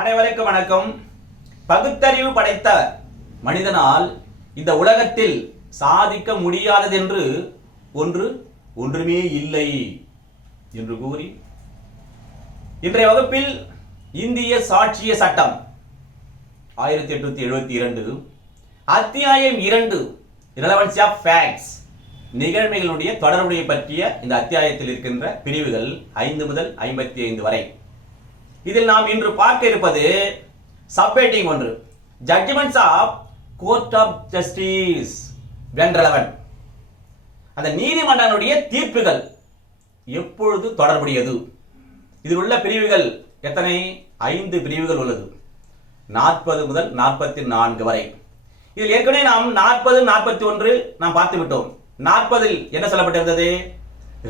அனைவருக்கும் வணக்கம். பகுத்தறிவு படைத்த மனிதனால் இந்த உலகத்தில் சாதிக்க முடியாததென்று ஒன்றுமே இல்லை என்று கூறி இன்றைய வகுப்பில் இந்திய சாட்சிய சட்டம் 1872 அத்தியாயம் 2 ரெலவன்சி ஆஃப் ஃபேக்ட்ஸ் நிகழ்மைகளுடைய தொடர்புடைய பற்றிய இந்த அத்தியாயத்தில் இருக்கின்ற பிரிவுகள் 5 முதல் 55 வரை. இதில் நாம் இன்று பார்க்க இருப்பது subheading 1 judgments of court of justice when relevant. அந்த நீதிமன்றங்களுடைய தீர்ப்புகள் எப்பொழுது தொடர்புடையது. இதில் உள்ள பிரிவுகள் எத்தனை? 5 பிரிவுகள் உள்ளது, 40 முதல் 44 வரை. இதில் ஏற்கனவே நாம் 40, 41 நாம் பார்த்து விட்டோம். 40 என்ன சொல்லப்பட்டிருந்தது?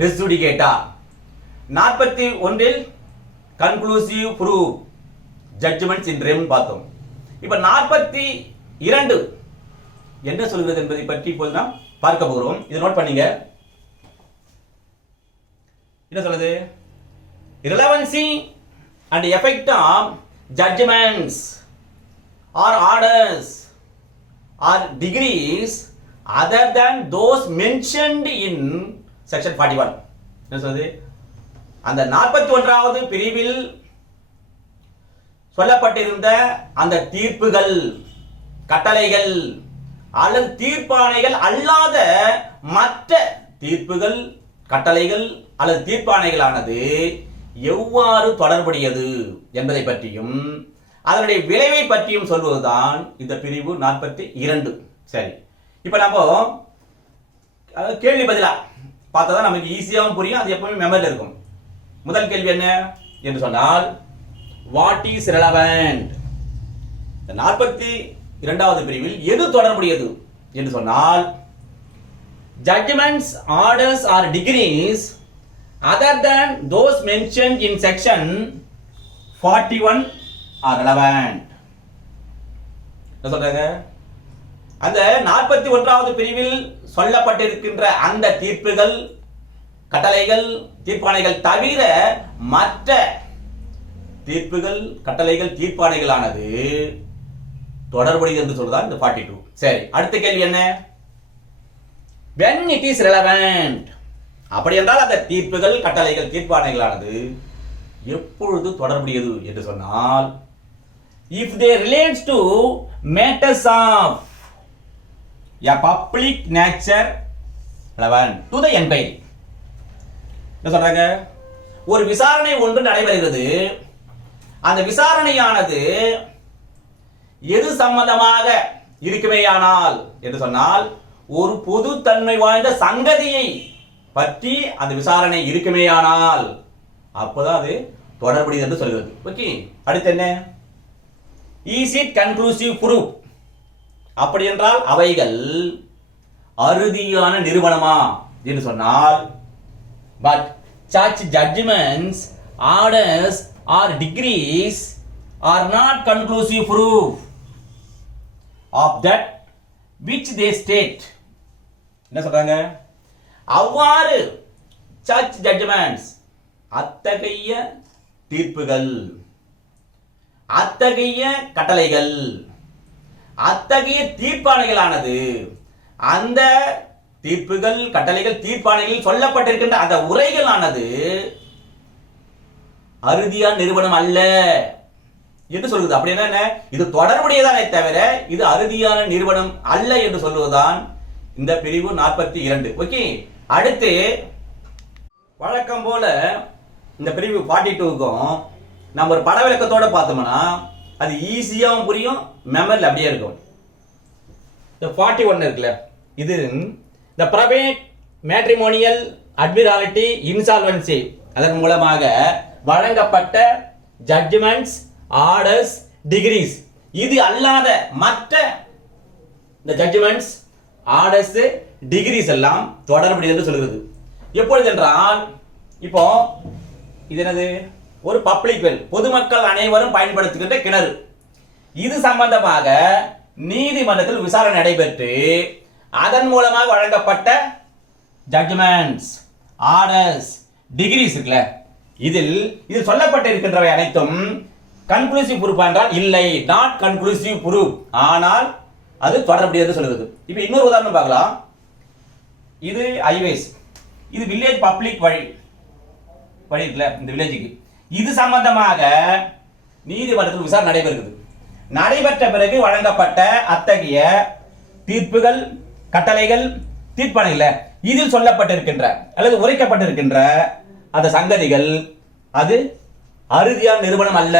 ரெஸ் ஜுடிகேட்டா. 41 கன்க்ளூசிவ் ப்ரூஃப் ஜட்ஜ்மெண்ட்ஸ் இன் ரெம் பார்த்தோம். இப்ப 42 என்ன சொல்கிறது என்பதை பற்றி இப்போது நாம் பார்க்க போகிறோம். இதை நோட் பண்ணீங்க. என்ன சொல்லுது? irrelevancy and effect of judgments or orders or degrees other than those mentioned in section 41. என்ன சொல்லுது? அந்த 41வது பிரிவில் சொல்லப்பட்டிருந்த அந்த தீர்ப்புகள், கட்டளைகள் அல்லது தீர்ப்பாணைகள் அல்லாத மற்ற தீர்ப்புகள், கட்டளைகள் அல்லது தீர்ப்பாணைகளானது எவ்வாறு தொடர்புடையது என்பதை பற்றியும் அதனுடைய விளைவை பற்றியும் சொல்வதுதான் இந்த பிரிவு 42. சரி, இப்ப நம்ம கேள்வி பதிலா பார்த்தா நமக்கு ஈஸியாகவும் புரியும், அது எப்பவுமே மெமரியில் இருக்கும். முதல் கேள்வி என்ன என்று சொன்னால், வாட் இஸ் ரெலவென்ட்? 42வது பிரிவில் எது தொடர்புடையது என்று சொன்னால், judgments, orders or degrees other than those mentioned in section 41 are relevant. என்ன சொல்றாங்க? அந்த 41வது பிரிவில் சொல்லப்பட்டிருக்கின்ற அந்த தீர்ப்புகள், கட்டளைகள், தீர்ப்பாணைகள் தவிர மற்ற தீர்ப்புகள், கட்டளைகள், தீர்ப்பாணைகளானது தொடர்புடையது என்று சொல்றதா இந்த 42. சரி, அடுத்த கேள்வி என்ன? when it is relevant, அப்படி என்றால் அந்த தீர்ப்புகள், கட்டளைகள், தீர்ப்பாணைகளானது எப்பொழுது தொடர்புடையது என்று சொன்னால், if they relates to matters of a public nature relevant to the inquiry. என்ன சொல்றாங்க? ஒரு விசாரணை ஒன்று நடைபெறுகிறது. அந்த விசாரணையானது எது சம்பந்தமாக இருக்குமேயானால் என்று சொன்னால், ஒரு பொது தன்மை வாய்ந்த சங்கதியை பற்றி அந்த விசாரணை இருக்குமேயானால் அப்போதான் அது தொடர்புடையது என்று சொல்கிறது. ஓகே, அடுத்து என்ன? Is it conclusive proof? அப்படி என்றால் அவைகள் அறுதியான நிறுவனமா என்று சொன்னால், but such judgments, orders or degrees are not conclusive proof of that which they state. என்ன சொல்றாங்க? அவ்வாறு such judgments, அத்தகைய தீர்ப்புகள், அத்தகைய கட்டளைகள், அத்தகைய தீர்ப்பாணைகளானது அந்த தீர்ப்புகள், கட்டளைகள், தீர்ப்பாணைகளில் சொல்லப்பட்டிருக்கின்ற அந்த உரைகளானது அறுதியான நிறுவனம் அல்ல என்று சொல்லுது. அப்படி என்ன? இது தொடர்புடையதானே தவிர இது அறுதியான நிறுவனம் அல்ல என்று சொல்லுவதுதான் இந்த பிரிவு 42. ஓகே, அடுத்து வழக்கம் போல இந்த பிரிவு 42க்கும் நம்ம ஒரு பட விளக்கத்தோட பார்த்தோம்னா அது ஈஸியாகவும் புரியும், மெமரியில் அப்படியே இருக்கும். இந்த 41 இருக்குல்ல, இது the private matrimonial admiralty insolvency அதன் மூலமாக வழங்கப்பட்ட judgments, orders, degrees இது அல்லாத மற்ற இந்த judgments, orders, degrees எல்லாம் தொடர்புடையது என்று சொல்கிறது. எப்பொழுது என்றால், இப்போ இது என்னது? ஒரு பப்ளிக் வெல், பொதுமக்கள் அனைவரும் பயன்படுத்துகின்ற கிணறு. இது சம்பந்தமாக நீதிமன்றத்தில் விசாரணை நடைபெற்று அதன் மூலமாக வழங்கப்பட்ட ஜட்ஜ்மெண்ட்ஸ், ஆர்டர்ஸ், டிகிரிஸ் இருக்குல்ல, இதில் சொல்லப்பட்டிருக்கின்றவை அனைத்தும் கன்க்ளூசிவ் ப்ரூஃப் என்றால் இல்லை, நாட் கன்க்ளூசிவ் ப்ரூஃப், ஆனால் அது தொடர்புடையது சொல்லுது. இப்போ இன்னொரு உதாரணம் பார்க்கலாம். இது ஹைவேஸ், இது வில்லேஜ் பப்ளிக் வழி இருக்குல்ல, இந்த வில்லேஜுக்கு இது சம்பந்தமாக நீதிமன்றத்தில் விசாரணை நடைபெறுகிறது. நடைபெற்ற பிறகு வழங்கப்பட்ட அத்தகைய தீர்ப்புகள், கட்டளைகள், தீர்ப்பாணையில் இதில் சொல்லப்பட்டிருக்கின்ற அல்லது உரைக்கப்பட்டிருக்கின்ற அந்த சங்கதிகள் அது அறுதியான நிறுவனம் அல்ல,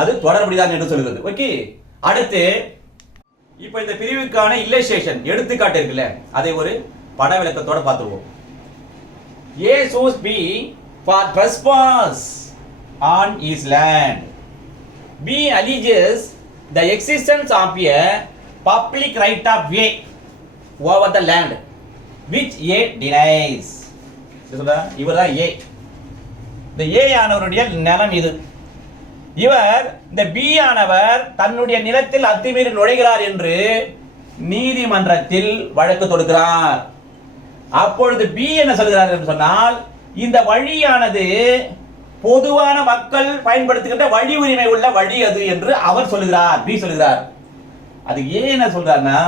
அது தொடர்புடையதான் என்று சொல்கிறது. ஓகே, அடுத்து இப்போ இந்த பிரிவுக்கான இல்லஸ்ட்ரேஷன் எடுத்துக்காட்டு இருக்குல்ல, அதை ஒரு பட விளக்கத்தோட பார்த்துருவோம். A sues B for trespass on his land. B alleges the existence of a public right of way over the land, which A denies. இவர்தான் A. இந்த A ஆனவருடைய நிலம் இது. இவர் இந்த B ஆனவர் தன்னுடைய நிலத்தில் அத்துமீறி நுழைகிறார் என்று நீதிமன்றத்தில் வழக்கு தொடுக்கிறார். அப்பொழுது B என்ன சொல்கிறார் என்று சொன்னால், இந்த வழியானது பொதுவான மக்கள் பயன்படுத்துகின்ற வழி உரிமை உள்ள வழி அது என்று அவர் சொல்லுகிறார், B சொல்லுகிறார். அது A என்ன சொல்றாருன்னா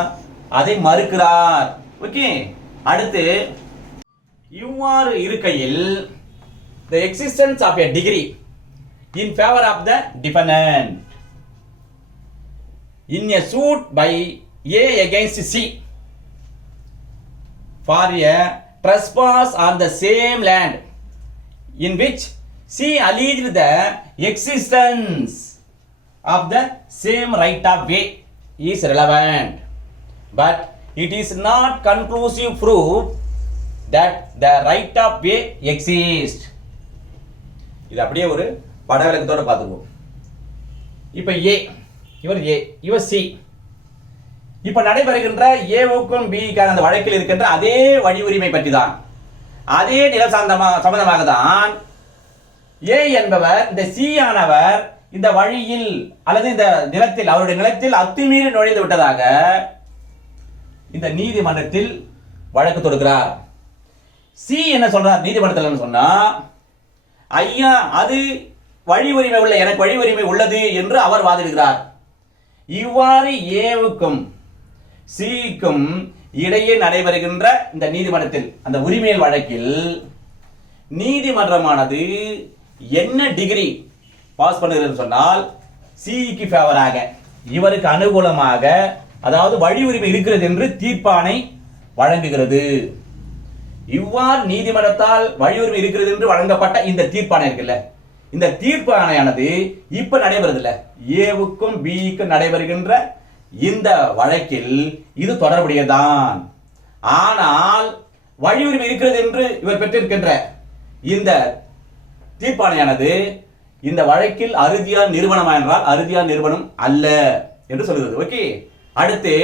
அதை மறுக்கிறார். ஓகே, அடுத்து இவ்வாறு இருக்கையில் the existence of a degree in favor of the defendant in a suit by A against C for a trespass on the same land in which C alleged the existence of the same right of way is relevant, but it is not conclusive proof that the right of way exists. இது அப்படியே ஒரு பட விளக்கத்தோட பார்த்துக்குவோம். இப்போ A, இவர் C. இப்ப நடைபெறுகின்ற ஏவுக்கும் பிக்கான அந்த வழக்கில் இருக்கின்ற அதே வழி உரிமை பற்றி தான், அதே நில சம்பந்தமாக தான் ஏ என்பவர் இந்த சி ஆனவர் இந்த வழியில் அல்லது இந்த நிலத்தில் அவருடைய நிலத்தில் அத்துமீறி நுழைந்து விட்டதாக இந்த நீதிமன்றத்தில் வழக்கு தொடுக்கிறார். சி என்ன சொல்றார் நீதிமன்றத்தில் சொன்னா, ஐயா அது வழி உரிமை உள்ள, எனக்கு வழி உரிமை உள்ளது என்று அவர் வாதிடுகிறார். இவ்வாறு ஏவுக்கும் சிக்கும் இடையே நடைபெறுகின்ற இந்த நீதிமன்றத்தில் அந்த உரிமையல் வழக்கில் நீதிமன்றமானது என்ன டிகிரி பாஸ் பண்ணுகிறது சொன்னால், சிக்கு ஃபேவராக, இவருக்கு அனுகூலமாக, அதாவது வழி உரிமை இருக்கிறது என்று தீர்ப்பாணை வழங்குகிறது. இவ்வாறு நீதிமன்றத்தால் வழி உரிமை இருக்கிறது என்று வழங்கப்பட்ட இந்த தீர்ப்பாணை இருக்குல்ல, இந்த தீர்ப்பாணையானது இப்ப நடைபெறுதில்ல, ஏவுக்கும் பிக்கும் நடைபெறுகின்ற இந்த வழக்கில் இது தொடர்புடையதான். ஆனால் வழி உரிமை இருக்கிறது என்று இவர் பெற்றிருக்கின்ற இந்த தீர்ப்பாணையானது இந்த வழக்கில் அறுதியான நிறுவனம் என்றால் அறுதியான நிறுவனம் அல்ல என்று சொல்கிறது. ஓகே, அடுத்து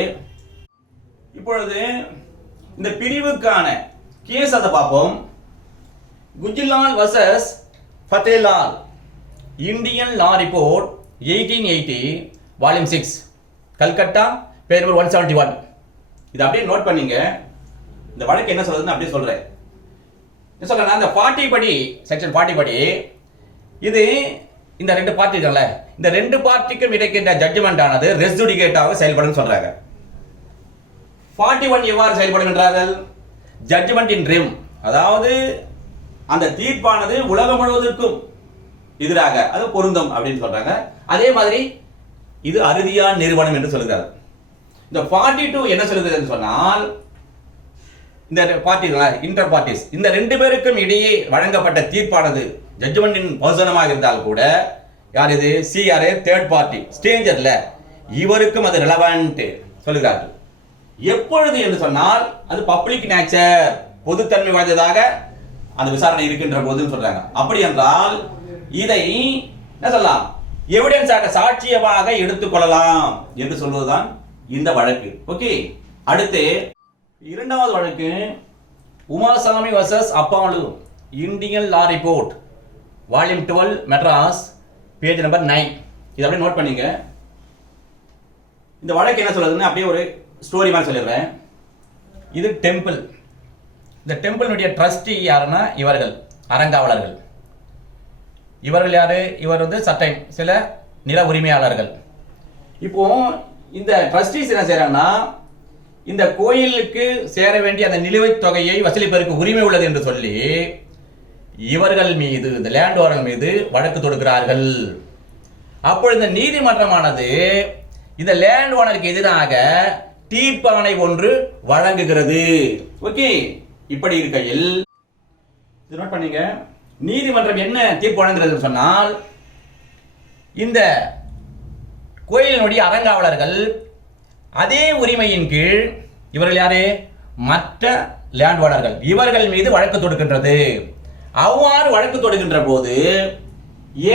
இப்பொழுது இந்த பிரிவுக்கான கேஸ் அதை பார்ப்போம். Gujlal versus Fattelal, Indian law report 1880 volume 6, Calcutta, page number 171. இது அப்படியே நோட் பண்ணீங்க. இந்த வழக்கு என்ன சொல்றதுன்னு அப்படியே சொல்றேன். என்ன சொல்றேன்னா, இந்த 40 படி, செக்ஷன் 40 படி, இது இந்த ரெண்டு பார்ட்டி இருக்குல்ல, இந்த ரெண்டு பார்ட்டிக்கும் இடைக்கின்ற ஜட்ஜ்மெண்ட் ஆனது ரெஸ் ஜுடிகேட்டாக செயல்படும் சொல்றாங்க. 41 எவ்வாறு செயல்படும் என்றார்கள், ஜட்ஜ்மெண்ட் இன் ரெம், அதாவது அந்த தீர்ப்பானது உலகம் முழுவதற்கும் எதிராக அது பொருந்தும் அப்படின்னு சொல்றாங்க. அதே மாதிரி இது அறுதியான நிறுவனம் என்று சொல்கிறார். இந்த 42 என்ன சொல்கிறது என்று சொன்னால், இந்த பார்ட்டிகள் இன்டர் பார்ட்டிஸ், இந்த ரெண்டு பேருக்கும் இடையே வழங்கப்பட்ட தீர்ப்பானது ஜட்ஜ்மெண்டின் பர்சனமாக இருந்தால் கூட, யார் இது, சி யாரு, தேர்ட் பார்ட்டி, ஸ்டேஞ்சர்ல, இவருக்கும் அது ரெலவென்ட் சொல்கிறார்கள். எப்பொழுது என்று சொன்னால், அது பப்ளிக் நேச்சர், பொதுத்தன்மை வாய்ந்ததாக அந்த விசாரணை இருக்கின்ற போதுன்னு சொல்றாங்க. அப்படி என்றால் இதை என்ன சொல்லலாம், எவிடன்ஸாக, சாட்சியமாக எடுத்துக்கொள்ளலாம் என்று சொல்வதுதான் இந்த வழக்கு. ஓகே, அடுத்து இரண்டாவது வழக்கு Umasami versus Appalu, Indian law report volume 12 Madras, page number 9. இதை அப்படியே நோட் பண்ணீங்க. இந்த வழக்கு என்ன சொல்றதுன்னு அப்படியே ஒரு ஸ்டோரி மாதிரி சொல்லிடுறேன். இது டெம்பிள், இந்த டெம்பிளுடைய ட்ரஸ்டி யாருன்னா இவர்கள் அரங்காவலர்கள். இவர்கள் யாரு, இவர் வந்து சட்டம் சில நில உரிமையாளர்கள். இப்போ இந்த ட்ரஸ்டீஸ் என்ன செய்யறாங்கன்னா, இந்த கோயிலுக்கு சேர வேண்டிய அந்த நிலுவைத் தொகையை வசூலிப்பதற்கு உரிமை உள்ளது என்று சொல்லி இவர்கள் மீது, இந்த லேண்ட் ஓனர் மீது வழக்கு தொடுக்கிறார்கள். அப்பொழுது இந்த நீதிமன்றமானது இந்த லேண்ட் ஓனருக்கு எதிராக தீர்ப்பாணை ஒன்று வழங்குகிறது. ஓகே, இப்படி இருக்கையில் நோட் பண்ணீங்க, நீதிமன்றம் என்ன தீர்ப்பு வழங்குகிறது சொன்னால், இந்த கோயிலினுடைய அறங்காவலர்கள் அதே உரிமையின் கீழ் இவர்கள் யாரு, மற்ற லேண்ட் ஓனர்கள், இவர்கள் மீது வழக்கு தொடுக்கின்றது. அவ்வாறு வழக்கு தொடுக்கின்ற போது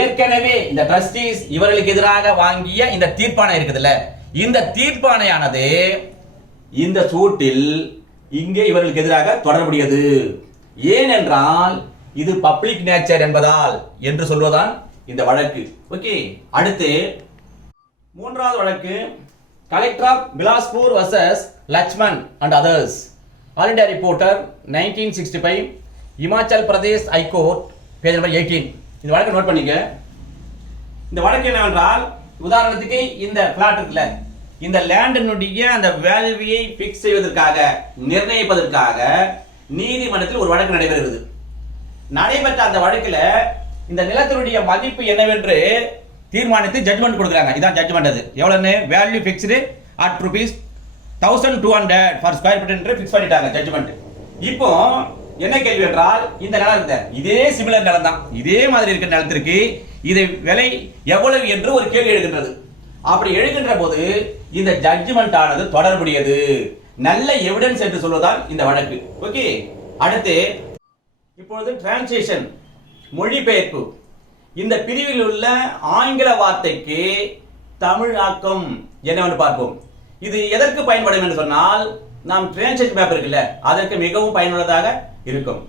ஏற்கனவே இந்த ட்ரஸ்டீஸ் இவர்களுக்கு எதிராக வாங்கிய இந்த தீர்ப்பாணை இருக்குதுல்ல, இந்த தீர்ப்பாணையானது இந்த சூட்டில் இங்கே இவர்களுக்கு எதிராக தொடர்புடையது. ஏனென்றால் இது பப்ளிக் நேச்சர் என்பதால் என்று சொல்வதுதான் இந்த வழக்கு. ஓகே, அடுத்து மூன்றாவது வழக்கு, collector of Bilaspur versus Lakshman and others, all India reporter 1965, Himachal Pradesh high court, page number 18. இந்த வழக்கை நோட் பண்ணிக்க. இந்த வழக்கு என்னவென்றால், உதாரணத்துக்கு இந்த பிளாட் இருக்குல்ல, இந்த லேண்டினுடைய அந்த வேல்யூவை பிக்ஸ் செய்வதற்காக, நிர்ணயிப்பதற்காக நீதிமன்றத்தில் ஒரு வழக்கு நடைபெறுகிறது. நடைபெற்ற அந்த வழக்கில் இந்த நிலத்தினுடைய மதிப்பு என்னவென்று தீர்மானித்து ஜட்மெண்ட் கொடுக்குறாங்க. இதான் ஜட்மெண்ட். அது எவ்வளவுன்னு, value fixed at ₹1200 for square feet என்று பிக்ஸ் பண்ணிட்டாங்க ஜட்மெண்ட். இப்போ என்ன கேள்வி என்றால், இந்த நிலம் இருந்த இதே சிமிலர் நிலம் தான், இதே மாதிரி இருக்கிற நிலத்திற்கு இது விலை எவ்வளவு என்று ஒரு கேள்வி எழுகின்றது. அப்படி எழுகின்ற போது இந்த ஜட்ஜ்மெண்ட் ஆனது தொடர்புடையது, நல்ல எவிடன்ஸ் என்று சொல்வதால் இந்த வழக்கு. ஓகே, அடுத்து இப்பொழுது டிரான்ஸ்லேஷன், மொழிபெயர்ப்பு. இந்த பிரிவில் உள்ள ஆங்கில வார்த்தைக்கு தமிழ் ஆக்கம் என்னவென்று பார்ப்போம். இது எதற்கு பயன்படும் என்று சொன்னால், நாம் டிரான்ஸ்லேஷன் பேப்பர் இருக்குல்ல, அதற்கு மிகவும் பயனுள்ளதாக இருக்கும்.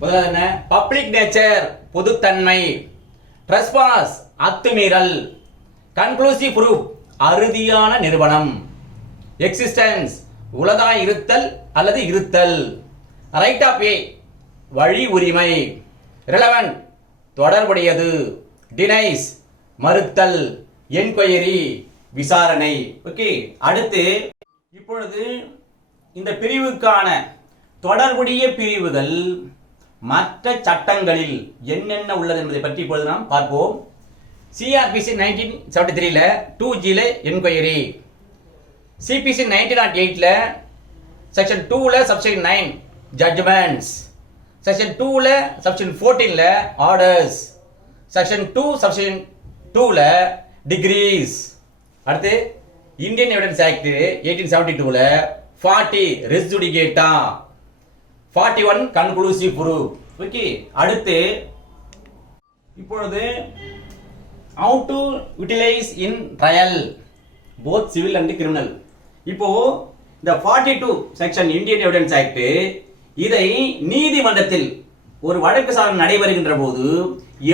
முதல்ல என்ன, பப்ளிக் நேச்சர் பொதுத்தன்மை, ட்ரெஸ்பாஸ் அத்துமீறல், கன்க்ளூசிவ் ப்ரூஃப் அறுதியான நிறுவனம், எக்ஸிஸ்டன்ஸ் உலகாய் இருத்தல் அல்லது இருத்தல், ரைட் ஆஃப் வே வழி உரிமை, ரெலவென்ட் தொடர்புடையது, டினைஸ் மறுத்தல், என்கொயரி விசாரணை. ஓகே, அடுத்து இப்பொழுது இந்த பிரிவுக்கான தொடர்புடைய பிரிவுகள் மற்ற சட்டங்களில் என்னென்ன உள்ளது என்பதை பற்றி இப்பொழுது நாம் பார்ப்போம். CrPC 1973 2G enquiry, CPC 1908 section 2 subsection 9 judgments, section 2 subsection 14 orders, section 2 subsection 2 decrees. அடுத்து Indian evidence act 1872 40 res judicata, 41 conclusive proof. Okay, அடுத்து இப்பொழுது how to utilize in trial both civil and criminal. இப்போ இந்த 42 செக்ஷன் இந்தியன் எவிடன்ஸ் ஆக்ட், இதை நீதிமன்றத்தில் ஒரு வழக்கு சாரணை நடைபெறுகின்ற போது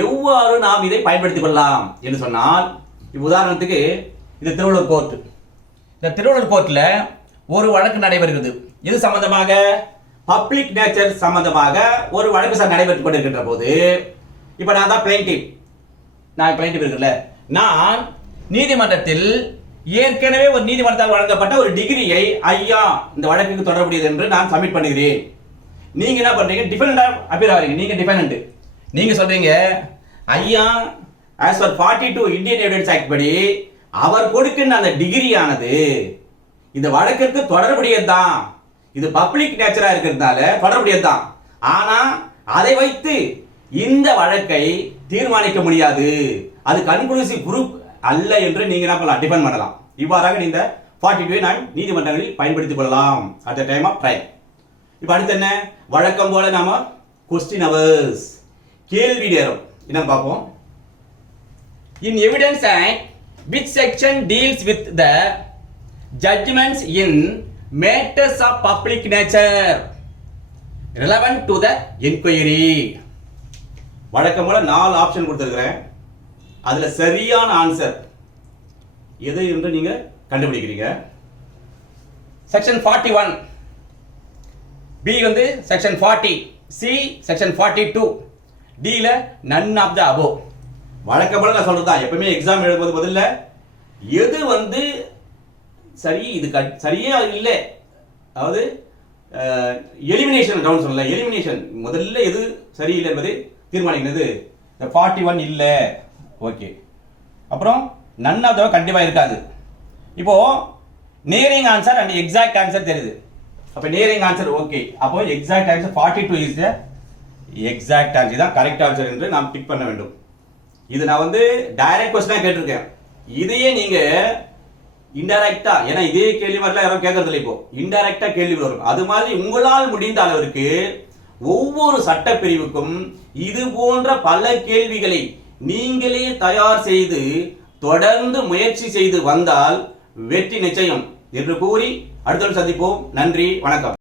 எவ்வாறு நாம் இதை பயன்படுத்திக் கொள்ளலாம் என்று சொன்னால், உதாரணத்துக்கு இது திருவள்ளூர் கோர்ட். இந்த திருவள்ளூர் கோர்ட்ல ஒரு வழக்கு நடைபெறுகிறது. இது சம்பந்தமாக பப்ளிக் நேச்சர் சம்பந்தமாக ஒரு வழக்கு சார் நடைபெற்றுக் கொண்டிருக்கின்ற போது, இப்ப நான் தான் பிளைன்டிவ், நான் பிளைன்டிவ் இருக்குல்ல, நான் நீதிமன்றத்தில் ஏற்கனவே ஒரு நீதிமன்றத்தால் வழங்கப்பட்ட ஒரு டிகிரியை, ஐயா இந்த வழக்குக்கு தொடர்புடையது என்று நான் சப்மிட் பண்ணுகிறேன். நீங்க என்ன பண்றீங்க, டிஃபெண்டா அப்பியர் ஆகிறீங்க. நீங்க டிஃபெண்டன்ட், நீங்க சொல்றீங்க, ஐயா as per 42 Indian evidence act படி அவர் கொடுக்கின்ற அந்த டிகிரியானது இந்த வழக்கிற்கு தொடர்புடையதுதான், இது பப்ளிக் நேச்சரா இருக்கிறதுனால தொடர்புடையதுதான். ஆனா அதை வைத்து இந்த வழக்கை தீர்மானிக்க முடியாது, அது கன்க்ளூசிவ் ப்ரூஃப் அல்ல என்று நீங்க என்ன பண்ணலாம், டிஃபெண்ட் பண்ணலாம். இவ்வாறாக இந்த 42 நாம் நீதிமன்றங்களில் பயன்படுத்திக் கொள்ளலாம் at the time of trial. இப்போ அடுத்து என்ன, வழக்கம் போல நாம கொஸ்டின் அவர்ஸ், கேள்வி நேரம் என்னன்னு பார்ப்போம். In evidence act which section deals with the judgments in matters of public nature relevant to the inquiry. வழக்கம் போல 4 ஆப்ஷன் கொடுத்திருக்கிறேன். அதுல சரியான ஆன்சர் எது என்று நீங்க கண்டுபிடிக்கிறீங்க. செக்ஷன் 41, பி வந்து செக்ஷன் 40, சி செக்ஷன் 42, டி ல none of the above. வழக்கம் போல நான் சொல்றது தான், எப்பவுமே எக்ஸாம் எழுதும்போது முதல்ல எது வந்து சரி, இது சரியே இல்லை, அதாவது எலிமினேஷன் ரவுண்ட் சொல்லல, எலிமினேஷன் முதல்ல எது சரியில்லை என்பதை தீர்மானிக்கிறது. இந்த 41 இல்லை, ஓகே. அப்புறம் நன் ஆஃப் த கண்டிப்பா இருக்காது. இப்போ nearing answer and exact answer தெரியுது. அப்போ நியரிங் ஆன்சர் ஓகே, அப்போ exact answer 42 is the exact answer தான் கரெக்ட் ஆன்சர் என்று நாம் டிக் பண்ண வேண்டும். இது நான் வந்து டைரக்ட் கொஸ்டினா கேட்டிருக்கேன். இதையே நீங்க இன்டைரக்டா, ஏன்னா இதே கேள்வி மாதிரிலாம் யாரும் கேட்கறது இல்லை, இப்போ இன்டைரக்டா கேள்வி வரும். அது மாதிரி உங்களால் முடிந்த அளவிற்கு ஒவ்வொரு சட்ட பிரிவுக்கும் இது போன்ற பல கேள்விகளை நீங்களே தயார் செய்து தொடர்ந்து முயற்சி செய்து வந்தால் வெற்றி நிச்சயம் என்று கூறி அடுத்த சந்திப்போம். நன்றி, வணக்கம்.